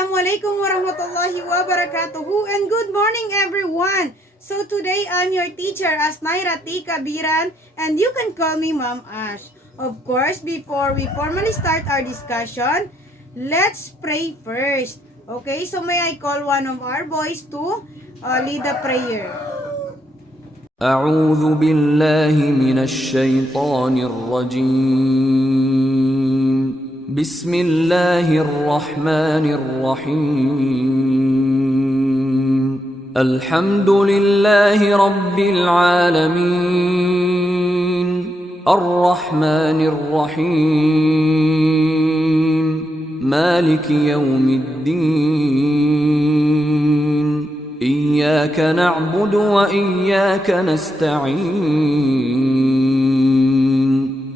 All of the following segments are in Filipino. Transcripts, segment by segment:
Assalamualaikum warahmatullahi wabarakatuhu and good morning everyone. So today I'm your teacher Asnaira T. Kabiran and you can call me Ma'am Ash. Of course, before we formally start our discussion, let's pray first. Okay, so may I call one of our boys to lead the prayer. أعوذ بالله من الشيطان الرجيم بسم الله الرحمن الرحيم الحمد لله رب العالمين الرحمن الرحيم مالك يوم الدين إياك نعبد وإياك نستعين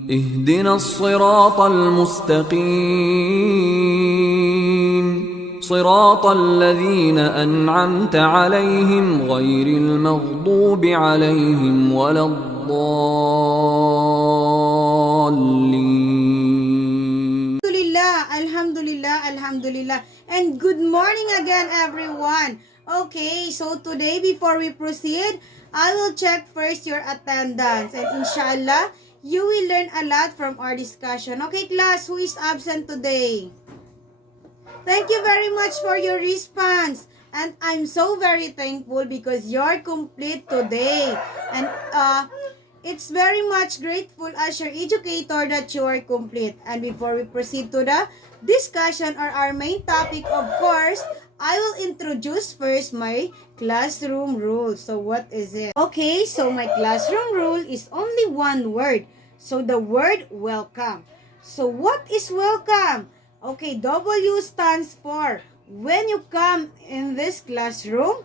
اهدنا الصراط المستقيم صراط الذين أنعمت عليهم غير المغضوب عليهم ولا الضالين. Alhamdulillah, and good morning again everyone. Okay, so today before we proceed, I will check first your attendance and inshallah, you will learn a lot from our discussion. Okay class, who is absent today? Thank you very much for your response. And I'm so very thankful because you're complete today. And it's very much grateful as your educator that you are complete. And before we proceed to the discussion or our main topic, of course, I will introduce first my classroom rule. So what is it? Okay, so my classroom rule is only one word. So the word welcome. So what is welcome? Okay, W stands for when you come in this classroom.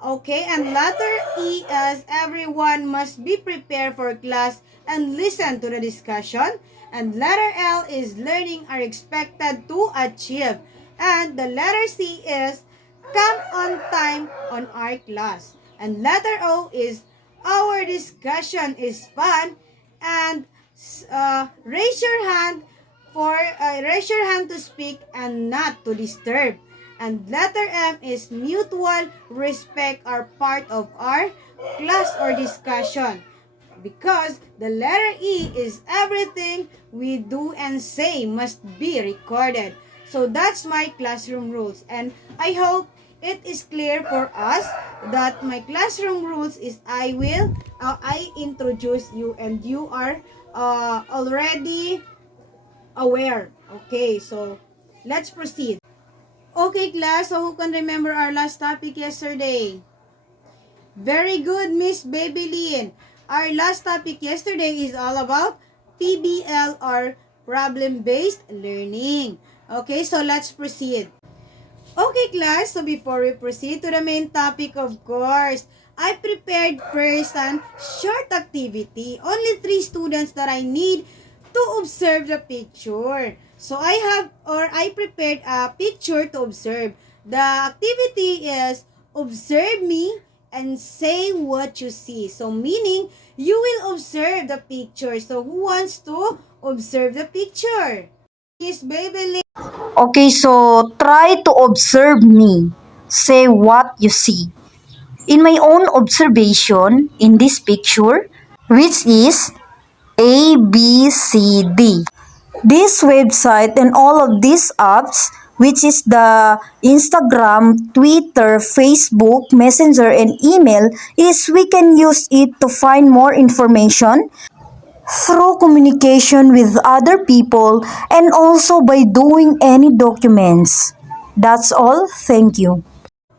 Okay, and letter E as everyone must be prepared for class and listen to the discussion. And letter L is learning are expected to achieve. And the letter C is come on time on our class. And letter O is our discussion is fun. And raise your hand to speak and not to disturb. And letter M is mutual respect are part of our class or discussion. Because the letter E is everything we do and say must be recorded. So that's my classroom rules. And I hope it is clear for us that my classroom rules is I introduce you and you are already aware. Okay, so let's proceed. Okay, class, so who can remember our last topic yesterday? Very good, Miss Babylin. Our last topic yesterday is all about PBL or problem-based learning. Okay, so let's proceed. Okay, class, so before we proceed to the main topic, of course, I prepared first a short activity. Only 3 students that I need to observe the picture. So I prepared a picture to observe. The activity is observe me and say what you see. So meaning you will observe the picture. So who wants to observe the picture? Miss Babylin. Okay, so try to observe me. Say what you see. In my own observation, in this picture, which is A, B, C, D. This website and all of these apps, which is the Instagram, Twitter, Facebook, Messenger, and email, is we can use it to find more information through communication with other people and also by doing any documents. That's all. Thank you.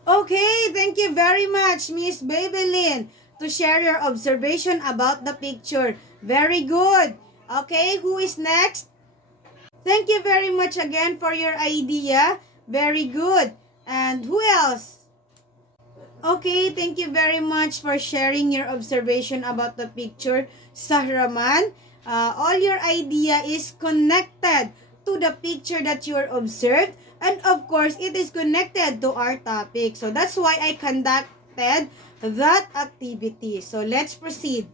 Okay, thank you very much, Miss Babylin, to share your observation about the picture. Very good. Okay, who is next? Thank you very much again for your idea. Very good. And who else? Okay, thank you very much for sharing your observation about the picture, Sahraman. All your idea is connected to the picture that you observed. And of course, it is connected to our topic. So that's why I conducted that activity. So let's proceed.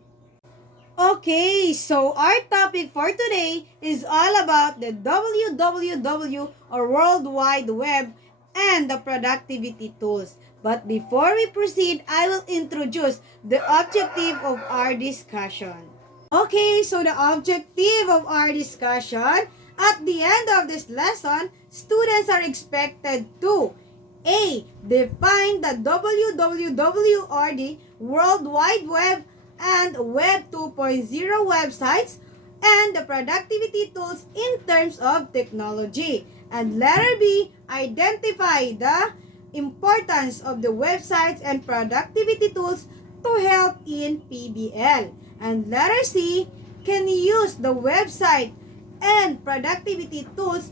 Okay, so our topic for today is all about the WWW or World Wide Web and the productivity tools. But before we proceed, I will introduce the objective of our discussion. Okay, so the objective of our discussion, at the end of this lesson, students are expected to A. Define the WWW or the World Wide Web and Web 2.0 websites and the productivity tools in terms of technology. And letter B. Identify the importance of the websites and productivity tools to help in PBL. And letter C. Can use the website and productivity tools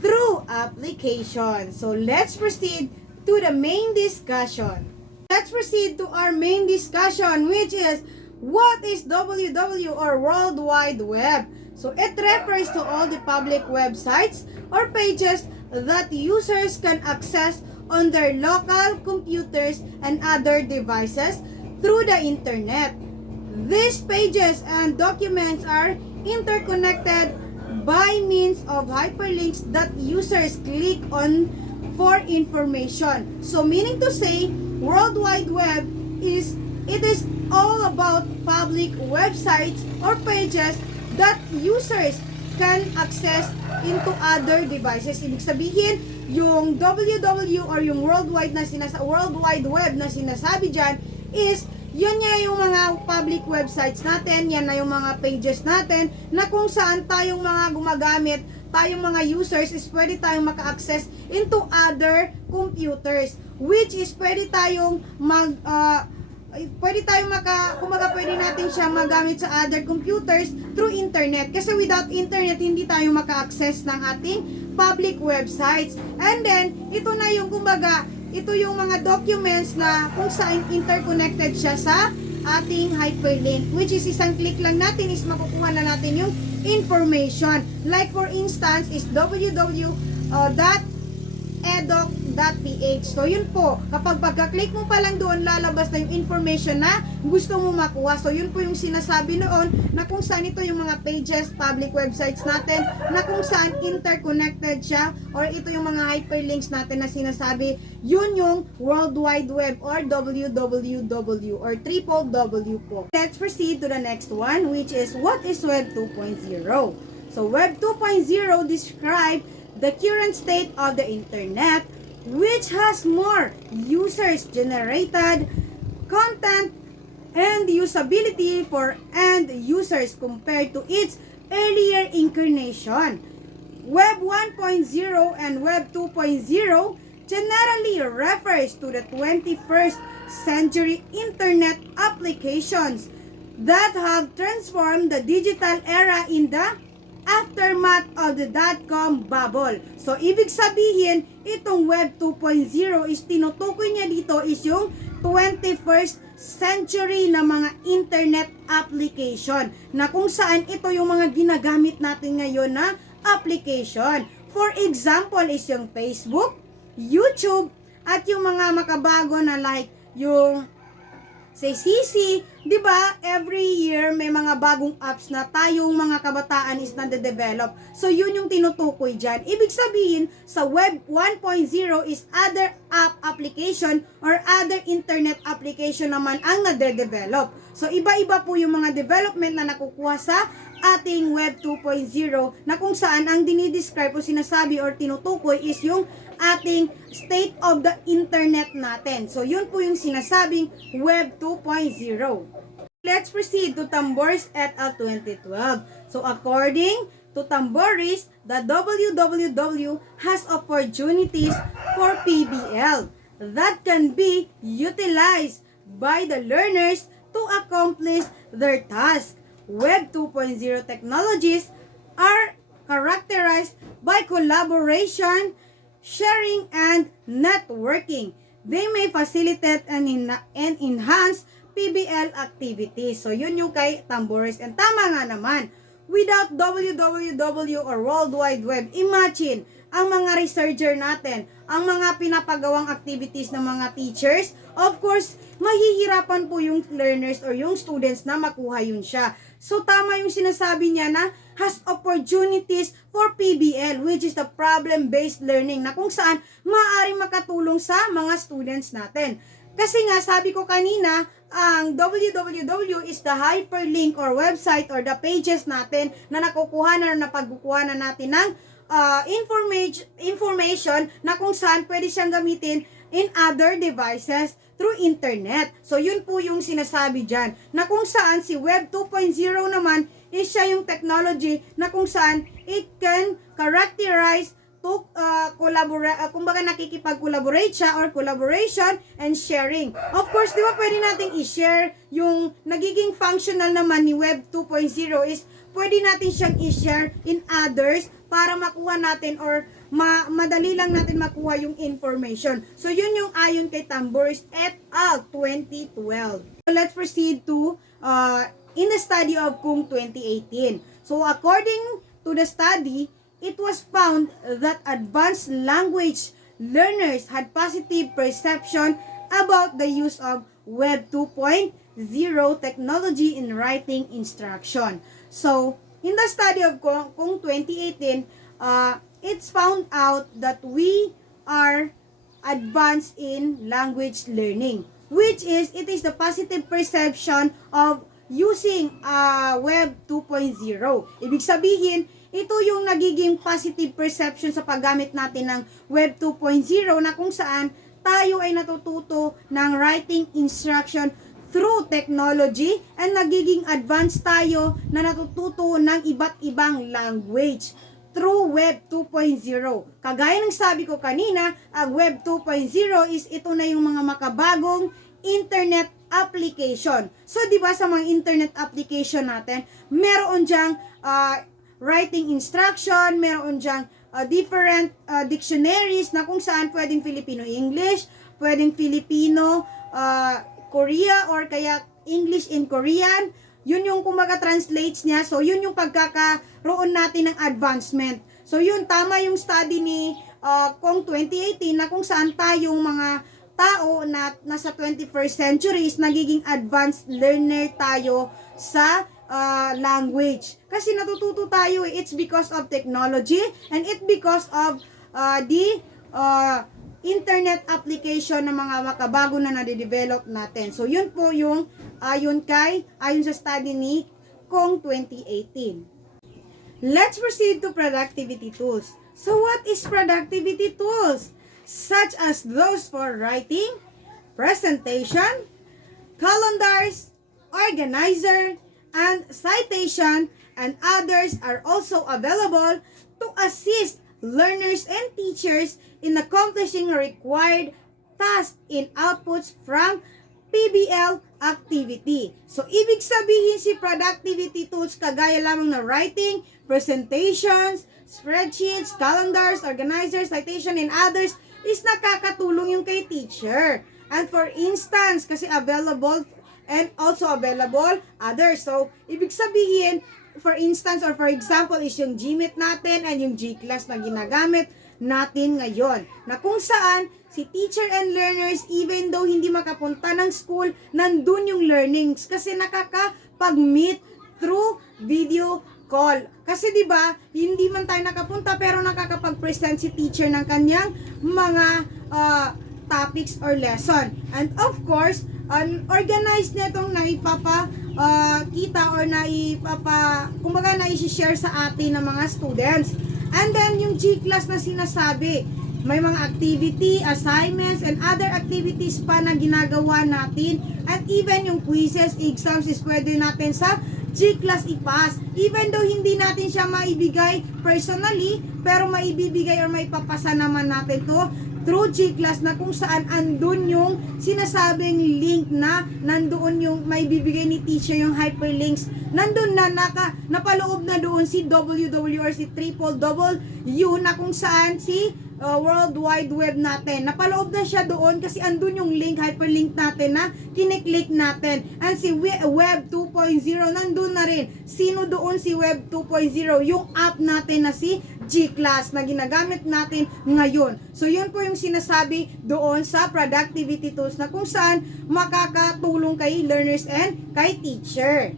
through application. So let's proceed to the main discussion. Let's proceed to our main discussion, which is what is WW or World Wide Web? So it refers to all the public websites or pages that users can access on their local computers and other devices through the internet. These pages and documents are interconnected by means of hyperlinks that users click on for information. So meaning to say, World Wide Web is all about public websites or pages that users can access into other devices. Ibig sabihin, yung WW or yung World Wide Web na sinasabi dyan is yun nga yung mga public websites natin, yan na yung mga pages natin na kung saan tayong mga gumagamit, tayong mga users is pwede tayong maka-access into other computers, which is pwede tayong pwede natin siya magamit sa other computers through internet. Kasi without internet, hindi tayo maka-access ng ating public websites. And then, ito na yung ito yung mga documents na kung saan interconnected siya sa ating hyperlink, which is isang click lang natin is makukuha na natin yung information. Like for instance is www.edoc.ph. So yun po, kapag pagka-click mo pa lang doon, lalabas na yung information na gusto mo makuha. So yun po yung sinasabi noon na kung saan ito yung mga pages, public websites natin, na kung saan interconnected siya, or ito yung mga hyperlinks natin na sinasabi, yun yung World Wide Web or WWW or triple W po. Let's proceed to the next one, which is what is Web 2.0? So Web 2.0 describe the current state of the internet, which has more users-generated content and usability for end users compared to its earlier incarnation. Web 1.0 and Web 2.0 generally refers to the 21st century internet applications that have transformed the digital era in the aftermath of the dot-com bubble. So, ibig sabihin, itong Web 2.0 is tinutukoy niya dito is yung 21st century na mga internet application na kung saan ito yung mga ginagamit natin ngayon na application. For example is yung Facebook, YouTube, at yung mga makabago na like yung say CC, 'di ba? Every year may mga bagong apps na tayong mga kabataan is nade-develop. So yun yung tinutukoy diyan. Ibig sabihin sa Web 1.0 is other app application or other internet application naman ang nade-develop. So iba-iba po yung mga development na nakukuha sa ating Web 2.0 na kung saan ang dinidescribe o sinasabi or tinutukoy is yung ating state of the internet natin. So, yun po yung sinasabing Web 2.0. Let's proceed to Tamboris et al. 2012. So, according to Tamboris, the WWW has opportunities for PBL that can be utilized by the learners to accomplish their task. Web 2.0 technologies are characterized by collaboration, sharing, and networking. They may facilitate and enhance PBL activities. So, yun yung kay Tamboris. And tama nga naman, without WWW or World Wide Web, imagine, ang mga researcher natin, ang mga pinapagawang activities ng mga teachers, of course, mahihirapan po yung learners or yung students na makuha yun siya. So tama yung sinasabi niya na has opportunities for PBL, which is the problem-based learning, na kung saan maaaring makatulong sa mga students natin. Kasi nga, sabi ko kanina, ang www is the hyperlink or website or the pages natin na napagkukuha na natin ng information na kung saan pwede siyang gamitin in other devices through internet. So, yun po yung sinasabi dyan, na kung saan si Web 2.0 naman is siya yung technology na kung saan it can characterize to kumbaga nakikipag-collaborate siya or collaboration and sharing. Of course, di ba pwede nating i-share yung nagiging functional naman ni Web 2.0 is pwede natin siyang i-share in others para makuha natin or madali lang natin makuha yung information. So, yun yung ayon kay Tambourist et al. 2012. So, let's proceed to in the study of Kung 2018. So, according to the study, it was found that advanced language learners had positive perception about the use of Web 2.0 technology in writing instruction. So, in the study of Kung 2018, it's found out that we are advanced in language learning, which is, it is the positive perception of using Web 2.0. Ibig sabihin, ito yung nagiging positive perception sa paggamit natin ng Web 2.0 na kung saan tayo ay natututo ng writing instruction through technology and nagiging advanced tayo na natututo ng iba't ibang language through Web 2.0. Kagaya ng sabi ko kanina, ang Web 2.0 is ito na yung mga makabagong internet application. So, di ba sa mga internet application natin, meron diyang writing instruction, meron diyang different dictionaries na kung saan pwedeng Filipino-English, pwedeng Filipino Korea or kaya English in Korean. Yun yung kumbaga translates niya. So, yun yung pagkakaroon natin ng advancement. So, yun, tama yung study ni Kung 2018 na kung saan tayong mga tao na nasa 21st century is nagiging advanced learner tayo sa language. Kasi natututo tayo, it's because of technology and it's because of the internet application ng mga makabago na nade-develop natin. So, yun po yung ayon sa study ni Kung 2018. Let's proceed to productivity tools. So, what is productivity tools? Such as those for writing, presentation, calendars, organizer, and citation, and others are also available to assist learners and teachers in accomplishing required tasks in outputs from PBL activity. So, ibig sabihin si productivity tools kagaya lamang na writing, presentations, spreadsheets, calendars, organizers, citation, and others is nakakatulong yung kay teacher. And for instance, kasi available and also available others. So, ibig sabihin, for instance or for example is yung GMAT natin and yung G-class na ginagamit natin ngayon. Na kung saan, si teacher and learners, even though hindi makapunta ng school, nandun yung learnings kasi nakakapag-meet through video call. Kasi 'di ba, hindi man tayo nakapunta pero nakakapag-present si teacher ng kanyang mga topics or lesson. And of course, organized nitong kita or kumbaga na-share sa atin ng mga students. And then yung G-class na sinasabi, may mga activity, assignments, and other activities pa na ginagawa natin. At even yung quizzes, exams is pwede natin sa G-class i-pass. Even though hindi natin siya maibigay personally, pero maibibigay or maipapasa naman natin to through G-class na kung saan andun yung sinasabing link na nandoon yung maibibigay ni teacher, yung hyperlinks. Nandun na napaloob na doon si www or si www na kung saan si World Wide Web natin. Napaloob na siya doon kasi andun yung link, hyperlink natin na kiniklik natin. And si Web 2.0 nandun na rin. Sino doon si Web 2.0? Yung app natin na si G-class na ginagamit natin ngayon. So, yun po yung sinasabi doon sa productivity tools na kung saan makakatulong kay learners and kay teacher.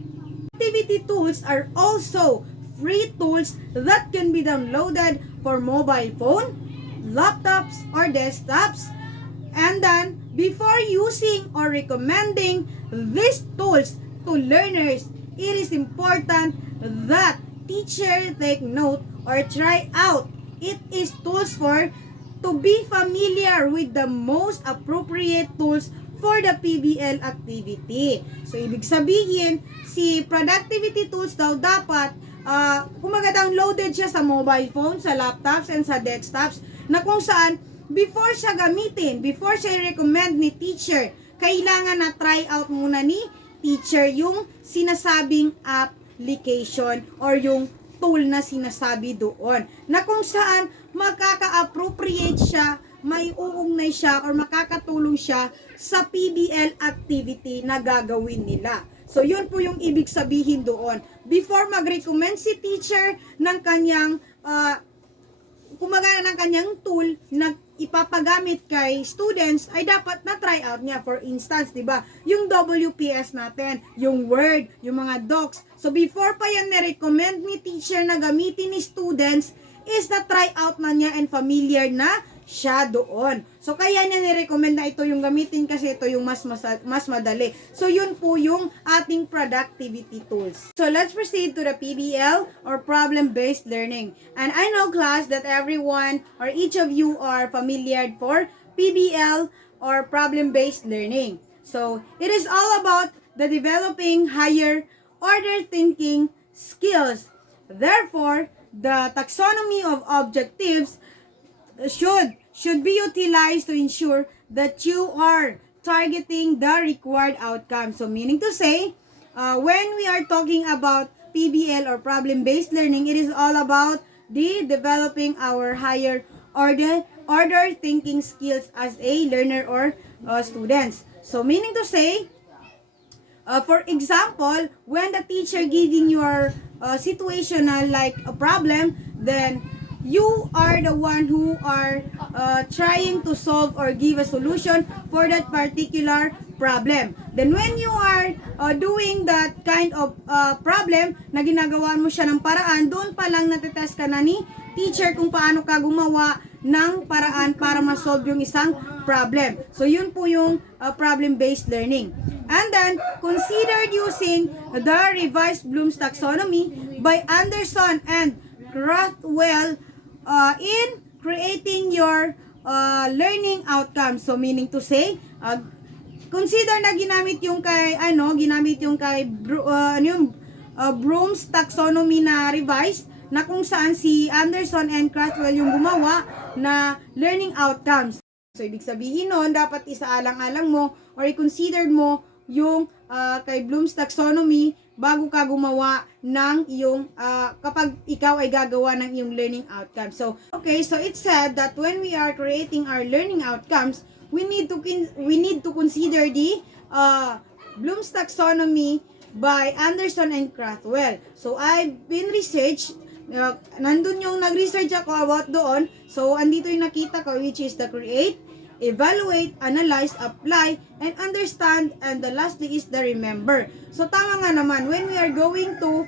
Productivity tools are also free tools that can be downloaded for mobile phone, laptops, or desktops. And then, before using or recommending these tools to learners, it is important that teacher take note or try out. It is tools for to be familiar with the most appropriate tools for the PBL activity. So, ibig sabihin, si productivity tools daw dapat, kumaga downloaded siya sa mobile phone, sa laptops, and sa desktops, na kung saan, before siya gamitin, before siya i-recommend ni teacher, kailangan na try out muna ni teacher yung sinasabing application or yung tool na sinasabi doon. Na kung saan magkaka-appropriate siya, may uugnay siya or makakatulong siya sa PBL activity na gagawin nila. So, yun po yung ibig sabihin doon. Before mag-recommend si teacher ng kanyang ng kanyang tool na ipapagamit kay students, ay dapat na try out niya. For instance, di ba, yung WPS natin, yung Word, yung mga docs. So, before pa yan na-recommend ni teacher na gamitin ni students, is na try out na niya and familiar na siya doon. So, kaya niya ni-recommend na ito yung gamitin kasi ito yung mas madali. So, yun po yung ating productivity tools. So, let's proceed to the PBL or problem-based learning. And I know, class, that everyone or each of you are familiar for PBL or problem-based learning. So, it is all about the developing higher order thinking skills. Therefore, the taxonomy of objectives should be utilized to ensure that you are targeting the required outcome. So, meaning to say, when we are talking about PBL or problem-based learning, it is all about the developing our higher order thinking skills as a learner or students. So, meaning to say, for example, when the teacher giving your situational like a problem, then you are the one who are trying to solve or give a solution for that particular problem. Then when you are doing that kind of problem na ginagawa mo siya ng paraan, doon pa lang natetest ka na ni teacher kung paano ka gumawa ng paraan para ma-solve yung isang problem. So yun po yung problem-based learning. And then, considered using the revised Bloom's taxonomy by Anderson and Krathwohl in creating your learning outcomes. So, meaning to say, consider na ginamit yung kay Bloom's taxonomy na revised, na kung saan si Anderson and Krathwohl yung gumawa na learning outcomes. So, ibig sabihin nun, dapat isaalang-alang mo or i-consider mo yung kay Bloom's taxonomy bago ka gumawa ng iyong kapag ikaw ay gagawa ng iyong learning outcomes. So, okay, so it said that when we are creating our learning outcomes, we need to consider the Bloom's taxonomy by Anderson and Krathwohl. So, I've been research, nandun yung nag-research ako about doon. So, andito yung nakita ko, which is the create, evaluate, analyze, apply, and understand, and the lastly is the remember. So, tama nga naman, when we are going to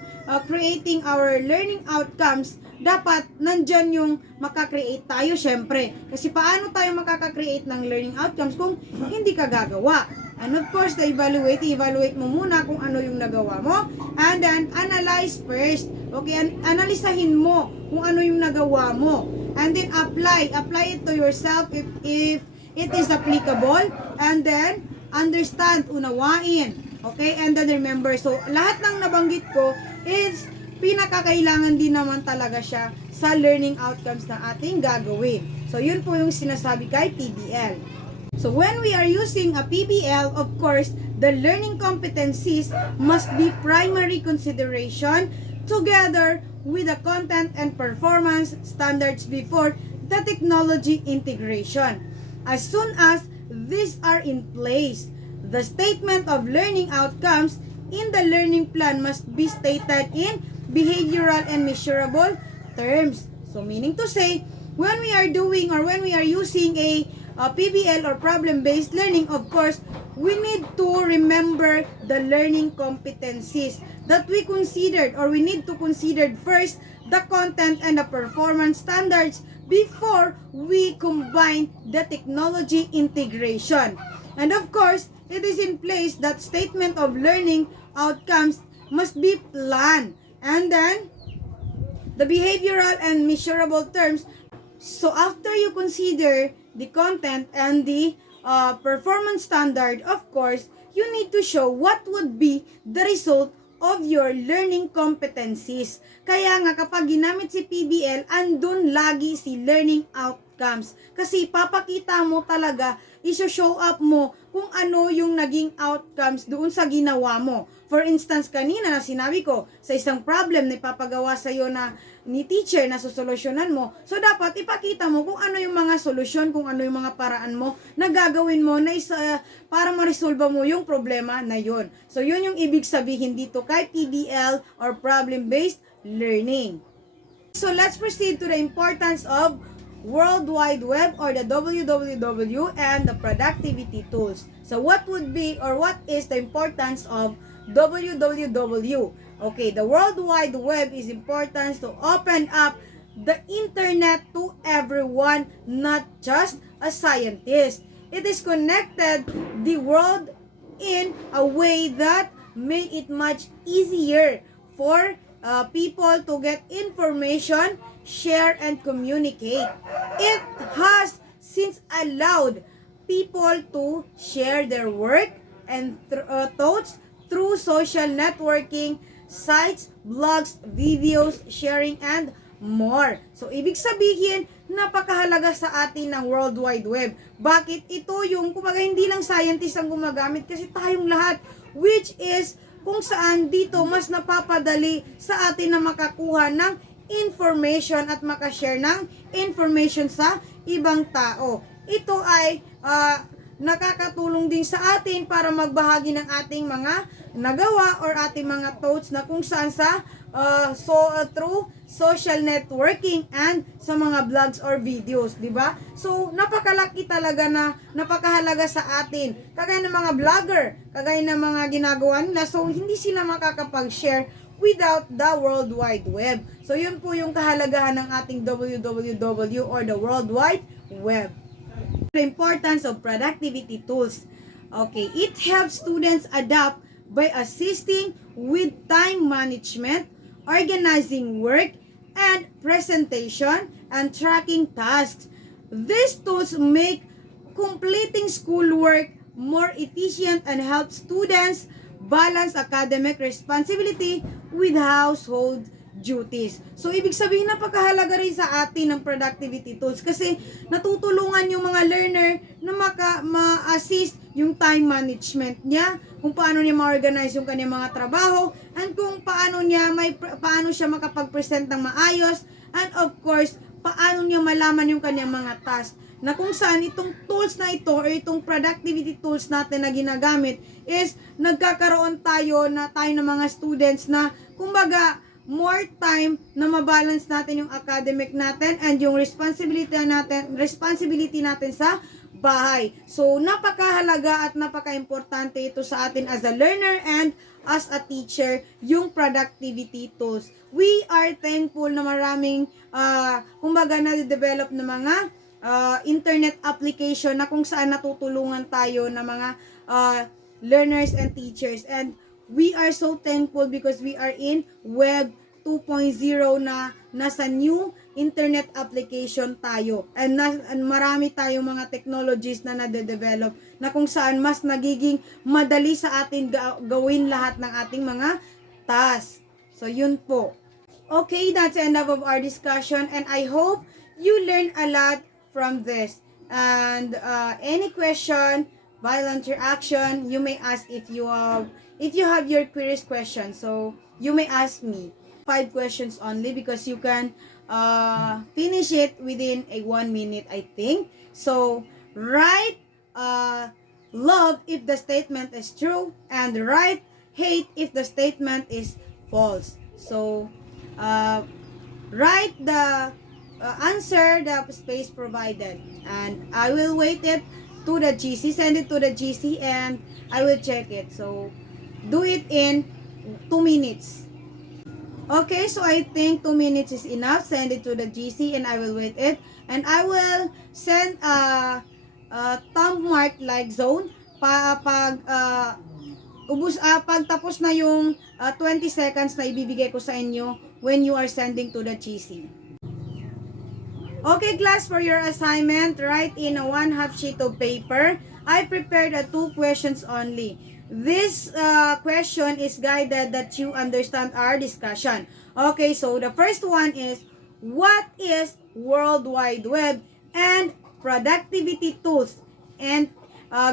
creating our learning outcomes, dapat nandyan yung makakreate tayo, syempre. Kasi paano tayo makakakreate ng learning outcomes kung hindi ka gagawa? And of course, evaluate mo muna kung ano yung nagawa mo. And then, analyze first. Okay, analisahin mo kung ano yung nagawa mo. And then, apply it to yourself if it is applicable. And then, understand, unawain. Okay, and then remember. So, lahat ng nabanggit ko is pinakakailangan din naman talaga siya sa learning outcomes na ating gagawin. So, yun po yung sinasabi kay PBL. So, when we are using a PBL, of course, the learning competencies must be primary consideration together with the content and performance standards before the technology integration. As soon as these are in place, the statement of learning outcomes in the learning plan must be stated in behavioral and measurable terms. So, meaning to say, when we are doing or when we are using a PBL or problem-based learning, of course, we need to remember the learning competencies that we considered, or we need to consider first the content and the performance standards before we combine the technology integration. And of course, it is in place that statement of learning outcomes must be planned. And then, the behavioral and measurable terms. So after you consider the content and the performance standard, of course, you need to show what would be the result of your learning competencies. Kaya nga kapag ginamit si PBL, andun lagi si learning outcomes. Kasi papakita mo talaga, iso-show up mo kung ano yung naging outcomes doon sa ginawa mo. For instance, kanina na sinabi ko, sa isang problem na ipapagawa sa'yo na ni teacher na susolusyonan mo. So, dapat ipakita mo kung ano yung mga solusyon, kung ano yung mga paraan mo na gagawin mo na para ma-resolve mo yung problema na yun. So, yun yung ibig sabihin dito kay PBL or problem-based learning. So, let's proceed to the importance of World Wide Web or the WWW and the productivity tools. So, what would be or what is the importance of WWW? Okay, the World Wide Web is important to open up the internet to everyone, not just a scientist. It is connected the world in a way that made it much easier for people to get information, share, and communicate. It has since allowed people to share their work and thoughts through social networking, sites, blogs, videos, sharing, and more. So, ibig sabihin, napakahalaga sa atin ng World Wide Web. Bakit? Ito yung, kumbaga, hindi lang scientist ang gumagamit kasi tayong lahat, which is kung saan dito mas napapadali sa atin na makakuha ng information at makashare ng information sa ibang tao. Ito ay nakakatulong din sa atin para magbahagi ng ating mga nagawa or ating mga thoughts na kung saan sa through social networking and sa mga blogs or videos, di ba? So, napakalaki talaga na napakahalaga sa atin. Kagaya ng mga vlogger, kagaya ng mga ginagawa nila, so hindi sila makakapag-share without the World Wide Web. So, yun po yung kahalagahan ng ating WWW or the World Wide Web. The importance of productivity tools. Okay, it helps students adapt by assisting with time management, organizing work, and presentation, and tracking tasks. These tools make completing schoolwork more efficient and help students balance academic responsibility with household duties. So, ibig sabihin, napakahalaga rin sa atin ng productivity tools kasi natutulungan yung mga learner na ma-assist yung time management niya, kung paano niya ma-organize yung kanyang mga trabaho, and kung paano siya makapag-present ng maayos, and of course, paano niya malaman yung kanyang mga task. Na kung saan itong tools na ito or itong productivity tools natin na ginagamit is nagkakaroon tayo ng mga students na kumbaga more time na mabalance natin yung academic natin and yung responsibility natin sa bahay. So, napakahalaga at napaka-importante ito sa atin as a learner and as a teacher, yung productivity tools. We are thankful na maraming, kumbaga, na-develop na mga internet application na kung saan natutulungan tayo ng mga learners and teachers. And we are so thankful because we are in Web 2.0 na nasa new internet application tayo. And marami tayong mga technologies na nade-develop na kung saan mas nagiging madali sa atin gawin lahat ng ating mga tasks. So, yun po. Okay, that's the end of our discussion and I hope you learn a lot from this. And any question, violent reaction, you may ask if you have your queries question. So, you may ask me 5 questions only because you can finish it within 1 minute, I think. So, write love if the statement is true and write hate if the statement is false. So, write the answer the space provided. And I will wait it to the GC, send it to the GC, and I will check it. So, do it in 2 minutes. Okay, so I think 2 minutes is enough. Send it to the GC and I will wait it. And I will send a thumb mark like zone pag tapos na yung 20 seconds na ibibigay ko sa inyo when you are sending to the GC. Okay, class, for your assignment, write in a 1/2 sheet of paper. I prepared 2 questions only. This question is guided that you understand our discussion. Okay, so the first one is, what is World Wide Web and productivity tools? And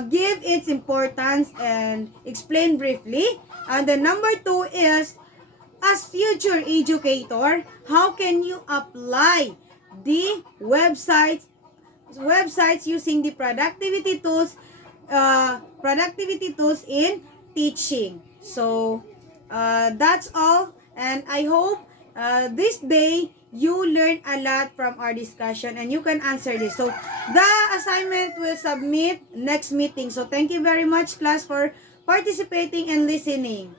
give its importance and explain briefly. And the number 2 is, as future educator, how can you apply the websites using the productivity tools in teaching? So that's all, and I hope this day you learn a lot from our discussion and you can answer this. So the assignment will submit next meeting. So thank you very much, class, for participating and listening.